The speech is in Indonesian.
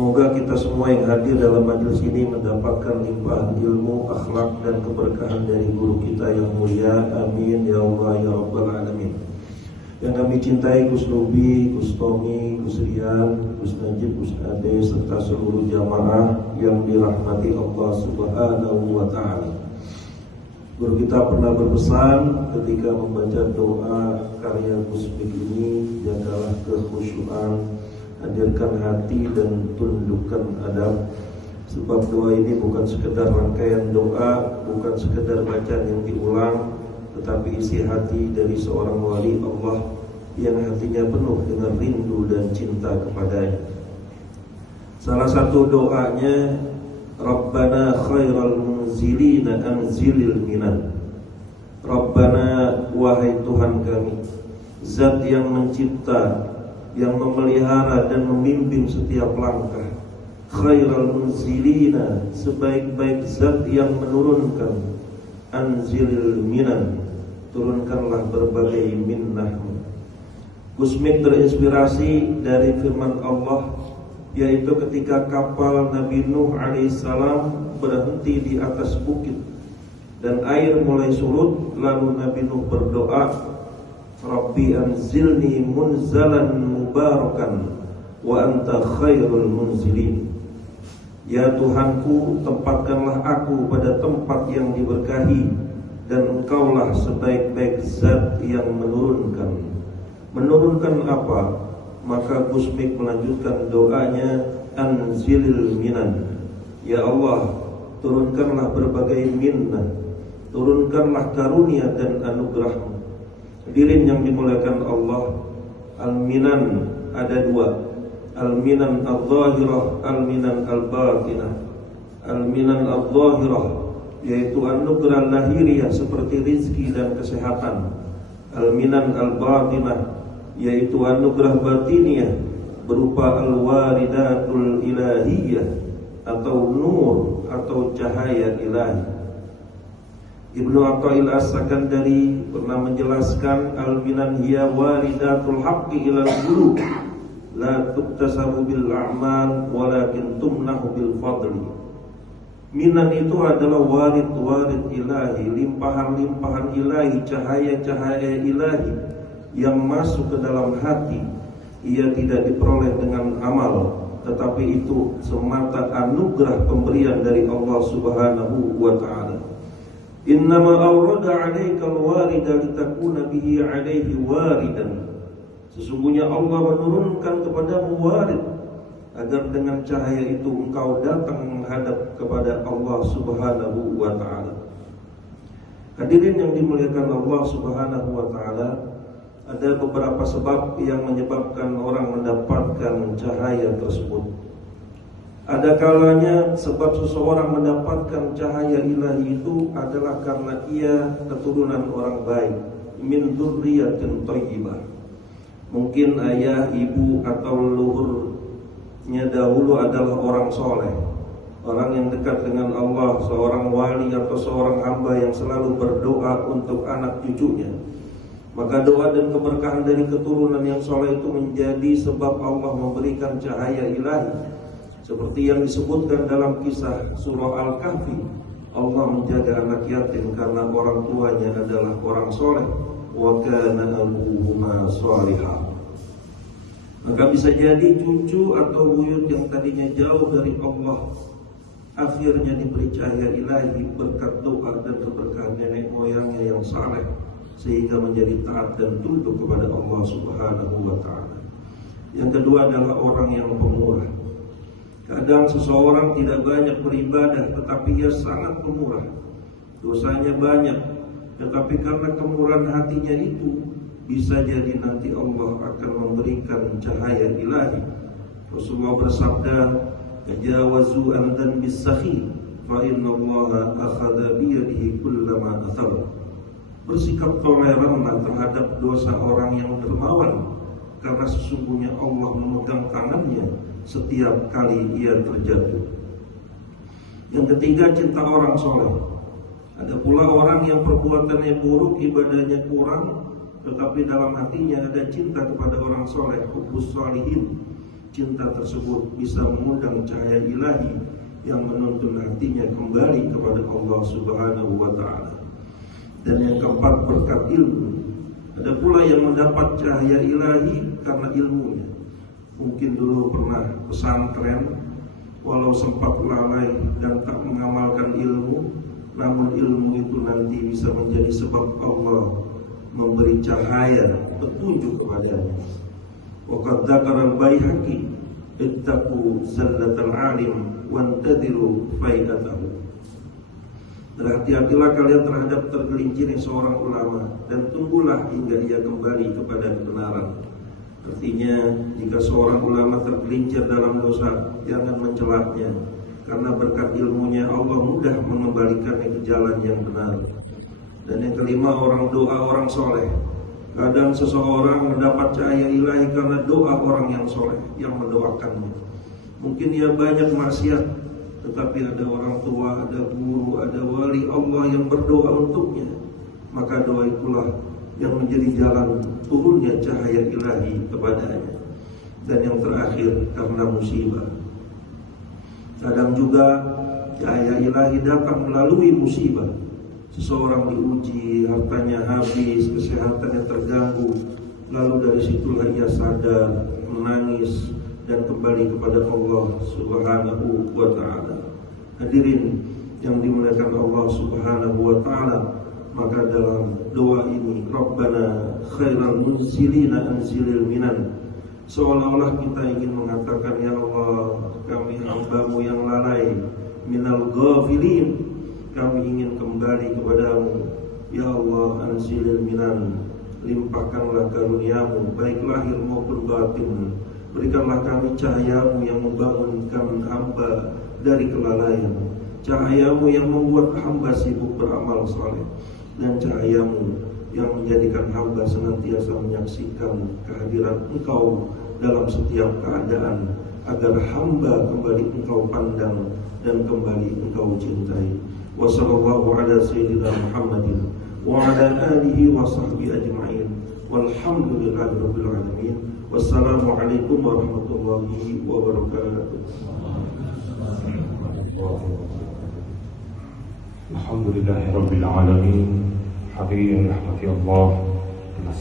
Semoga kita semua yang hadir dalam majelis ini mendapatkan limpahan ilmu, akhlak dan keberkahan dari guru kita yang mulia. Amin ya Allah ya Rabbal Alamin. Yang kami cintai Gus Nubi, Gus Tommy, Gus Rian, Gus Najib, Gus Ade serta seluruh jamaah yang dirahmati Allah Subhanahu wa Ta'ala. Guru kita pernah berpesan ketika membaca doa karya Gus Mik ini, jagalah kekhusyuan, hadirkan hati dan tundukkan adab. Sebab doa ini bukan sekedar rangkaian doa, bukan sekedar bacaan yang diulang, tetapi isi hati dari seorang wali Allah yang hatinya penuh dengan rindu dan cinta kepadanya. Salah satu doanya, Rabbana khairal munzilina anzilil minan. Rabbana, wahai Tuhan kami, Zat yang mencipta, yang memelihara dan membimbing setiap langkah. Khairal munzilina, sebaik-baik Zat yang menurunkan. Anzilil minan, turunkanlah berbagai minnah-Mu. Gus Mik terinspirasi dari firman Allah, yaitu ketika kapal Nabi Nuh alaihissalam berhenti di atas bukit dan air mulai surut, lalu Nabi Nuh berdoa, Rabbi anzilni munzalan mubarakan wa anta khairul munzilin. Ya Tuhanku, tempatkanlah aku pada tempat yang diberkahi, dan Engkaulah sebaik-baik Zat yang menurunkan. Menurunkan apa? Maka Gus Mik melanjutkan doanya, anzilil minan. Ya Allah, turunkanlah berbagai minnah, turunkanlah karunia dan anugerah-Mu. Hadirin yang dimuliakan Allah, al-minan ada dua, al-minan al-zahirah, al-minan al-batinah. Al-minan al-zahirah yaitu anugerah lahiriah seperti rizki dan kesehatan. Al-minan al-batinah yaitu anugerah batiniah berupa al-waridatul ilahiyah atau nur atau cahaya ilahi. Ibnu Athaillah As-Sakandari pernah menjelaskan, al-minan hiya waridatul haqqi ilal qulub la tuktasabu bil a'mal walakin tumnahu bil fadli. Minan itu adalah warid-warid ilahi, limpahan-limpahan ilahi, cahaya-cahaya ilahi yang masuk ke dalam hati. Ia tidak diperoleh dengan amal, tetapi itu semata anugerah pemberian dari Allah Subhanahu wa Ta'ala. Innama awrada 'alaikal warida litakuna bihi 'alaihi waridan. Sesungguhnya Allah menurunkan kepadamu warid agar dengan cahaya itu engkau datang menghadap kepada Allah Subhanahu wa Ta'ala. Hadirin yang dimuliakan Allah Subhanahu wa Ta'ala, ada beberapa sebab yang menyebabkan orang mendapatkan cahaya tersebut. Ada kalanya sebab seseorang mendapatkan cahaya ilahi itu adalah karena ia keturunan orang baik, min dzurriyyatin thayyibah. Mungkin ayah, ibu atau leluhurnya dahulu adalah orang soleh, orang yang dekat dengan Allah, seorang wali atau seorang hamba yang selalu berdoa untuk anak cucunya. Maka doa dan keberkahan dari keturunan yang soleh itu menjadi sebab Allah memberikan cahaya ilahi. Seperti yang disebutkan dalam kisah surah Al-Kahfi, Allah menjaga anak yatim karena orang tuanya adalah orang soleh. Wa kana abuhuma shalihah. Maka bisa jadi cucu atau buyut yang tadinya jauh dari Allah akhirnya diberi cahaya ilahi berkat doa dan keberkahan nenek moyangnya yang saleh, sehingga menjadi taat dan tunduk kepada Allah Subhanahu wa Ta'ala. Yang kedua adalah orang yang pemurah. Kadang seseorang tidak banyak beribadah, tetapi ia sangat pemurah. Dosanya banyak, tetapi karena kemurahan hatinya itu, bisa jadi nanti Allah akan memberikan cahaya ilahi. Rasulullah bersabda, tajawazu an dhanbis sakhi fa inna Allah akhadha bi yadihi kullama athar. Bersikap toleranlah terhadap dosa orang yang dermawan, karena sesungguhnya Allah memegang tangannya setiap kali ia terjatuh. Yang ketiga, cinta orang soleh. Ada pula orang yang perbuatannya buruk, ibadahnya kurang, tetapi dalam hatinya ada cinta kepada orang soleh, hubbus sholihin. cinta tersebut bisa mengundang cahaya ilahi yang menuntun hatinya kembali kepada Allah Subhanahu wa Ta'ala. Dan yang keempat, berkat ilmu. Ada pula yang mendapat cahaya ilahi karena ilmunya. Mungkin dulu pernah pesantren, walau sempat lalai dan tak mengamalkan ilmu, namun ilmu itu nanti bisa menjadi sebab Allah memberi cahaya petunjuk kepadanya. Waqad dzakara al-Baihaqi ittaqu zallatal alim wantadiru faidatahu. Berhati-hatilah kalian terhadap tergelincirnya seorang ulama dan tunggulah hingga ia kembali kepada kebenaran. Artinya, jika seorang ulama tergelincir dalam dosa, jangan mencelaknya, karena berkat ilmunya Allah mudah mengembalikannya ke jalan yang benar. Dan yang kelima, orang doa orang soleh. Kadang seseorang mendapat cahaya ilahi karena doa orang yang soleh yang mendoakannya. Mungkin ia banyak maksiat, tetapi ada orang tua, ada guru, ada wali Allah yang berdoa untuknya. Maka doa itulah yang menjadi jalan turunnya cahaya ilahi kepadanya. Dan yang terakhir, karena musibah. Kadang juga cahaya ilahi datang melalui musibah. Seseorang diuji, hartanya habis, kesehatannya terganggu, lalu dari situlah ia sadar, menangis, dan kembali kepada Allah Subhanahu wa Ta'ala. Hadirin yang dimuliakan Allah Subhanahu wa Ta'ala, maka dalam doa ini, Rabbana khairal munzilina anzilil minan, seolah-olah kita ingin mengatakan, ya Allah, kami hamba-Mu yang lalai, minal ghafilin, kami ingin kembali kepadamu. Ya Allah, anzilil minan, limpahkanlah karunia-Mu, baik lahir maupun batin. Berikanlah kami cahaya-Mu yang membangunkan hamba dari kelalaian, cahaya-Mu yang membuat hamba sibuk beramal saleh, dan cahaya-Mu yang menjadikan hamba senantiasa menyaksikan kehadiran Engkau dalam setiap keadaan, agar hamba kembali Engkau pandang dan kembali Engkau cintai. Wa sallallahu ala sayyidina Muhammadin wa ala alihi wa sahbihi ajma'in, walhamdulillahi rabbil alamin. Wassalamualaikum warahmatullahi wabarakatuh. Alhamdulillahi rabbil alamin. Hadirin rahmati Allah,